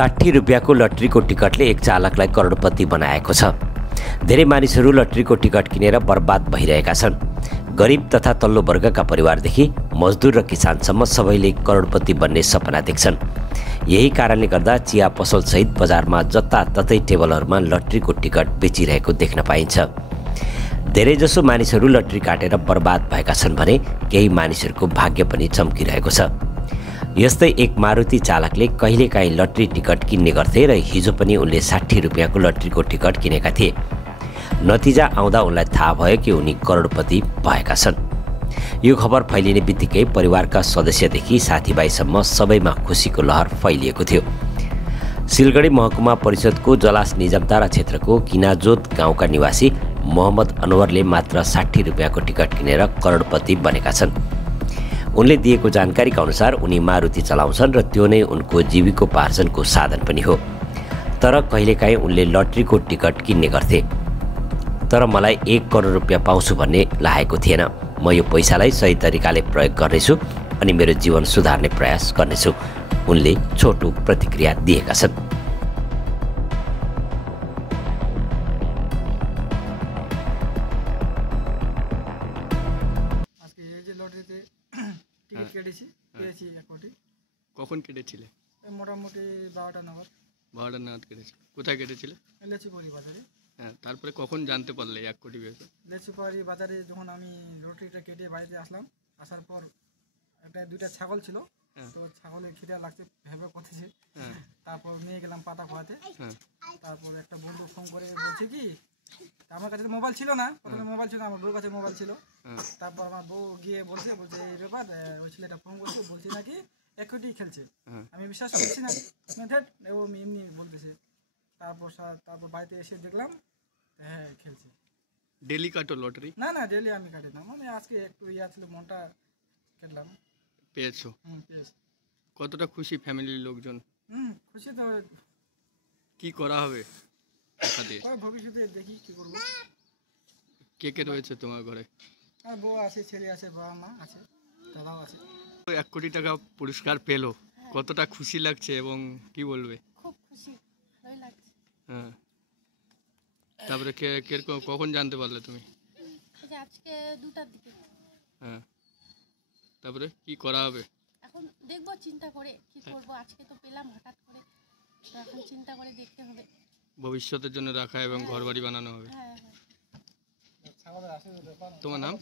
60 रुपियाँको लटरीको टिकटले एक चालकलाई करोडपति बनाएको छ। धेरै मानिसहरू लटरीको टिकट किनेर बर्बाद भइरहेका छन्। गरिब तथा तल्लो वर्गका परिवारदेखि मजदुर र किसानसम्म सबैले करोडपति बन्ने सपना देख्छन्। यही कारणले गर्दा चिया पसलसहित बजारमा जताततै टेबलहरूमा लटरीको टिकट बेचिरहेको देख्न पाइन्छ। धेरैजसो मानिसहरू लटरी काटेर बर्बाद भएका छन् भने केही मानिसहरूको भाग्य पनि चम्किरहेको छ। यस्तै एक मारुति चालकले कहिलेकाहीँ लटरी टिकट किन्ने गर्थे र हिजो पनि उनले 60 रुपियाँको लटरीको टिकट किनेका थिए। नतिजा आउँदा उनलाई थाहा भयो कि उनी करोडपति भएका छन्। यो खबर फैलिने बित्तिकै परिवारका सदस्यदेखि साथीभाइसम्म सबैमा खुसीको लहर फैलिएको थियो। सिलगढी महकुमा परिषदको जलास निजामतारा क्षेत्रको किनाजोत गाउँका निवासी मोहम्मद अनवरले मात्र 60 रुपियाँको टिकट किनेर करोडपति बनेका छन्। उनले दिएको जानकारीका अनुसार उनी मारुति चलाउँछन् र त्यो नै उनको जीविकोपार्जनको साधन पनि हो। तर कहिलेकाहीँ उनले लटरीको टिकट किन्ने गर्थे। तर मलाई 1 करोड रुपियाँ पाउँछु भन्ने लागेको थिएन। म यो पैसालाई सही तरिकाले प्रयोग गर्नेछु अनि मेरो जीवन सुधार्ने प्रयास गर्नेछु, उनले छोटो प्रतिक्रिया दिएका छन्। টিকিট কেটেছি, পেয়েছি 1 কোটি। কখন কেটেছিলে? মোটামুটি 12টা নাগাদ। 12টা নাগাদ কেটেছিলে। কোথায় কেটেছিলে? লেচুপাড়ি বাজারে। হ্যাঁ, তারপরে কখন জানতে পারলে 1 কোটি পেয়েছো? লেচুপাড়ি বাজারে যখন আমি লটারিটা কেটে বাড়িতে আসলাম, আসার পর একটা 2টা ছাগল ছিল, তো ছাগলের খিদে লাগছে ভেবে করতেছে। তারপর নিয়ে গেলাম পাতা খোয়াতে। তারপর একটা বন্ধু ফোন করে বলছে কি, আমার কাছে তো মোবাইল ছিল না, প্রথমে মোবাইল ছিল না, আমার বউর কাছে মোবাইল ছিল। তারপর আমার বউ গিয়ে বলছে এই ব্যাপার, ওই ছেলেটা ফোন করছে, বলছে নাকি 1 কোটি খেলছে। আমি বিশ্বাস করছি না, ও এমনি বলতেছে। তারপর বাড়িতে এসে দেখলাম হ্যাঁ খেলছে। ডেলি কাটো লটারি? না না, ডেলি আমি কাটি না, মানে আজকে একটু ইয়া ছিল, মনটা খেললাম। পেয়েছো? পেয়েছি। কতটা খুশি ফ্যামিলির লোকজন? খুশি তো। কি করা হবে ভবিষ্যতে দেখি কি করবো। কে কে রয়েছে তোমার ঘরে? আর বউ আছে, ছেলে আছে, বাবা মা আছে, দাদাও আছে। 1 কোটি টাকা পুরস্কার পেলো, কতটা খুশি লাগছে এবং কি বলবে? খুব খুশি, ভালো লাগছে। হ্যাঁ, তারপরে কখন জানতে পারলে তুমি? আজকে 2টার দিকে। হ্যাঁ, তারপরে কি করা হবে? এখন দেখবো, চিন্তা করে কি করব। আজকে তো পেলাম হঠাৎ করে, তো এখন চিন্তা করে দেখতে হবে। ভবিষ্যতের জন্য রাখা এবং ঘর বাড়ি বানানো হবে। হ্যাঁ। তোমার নাম?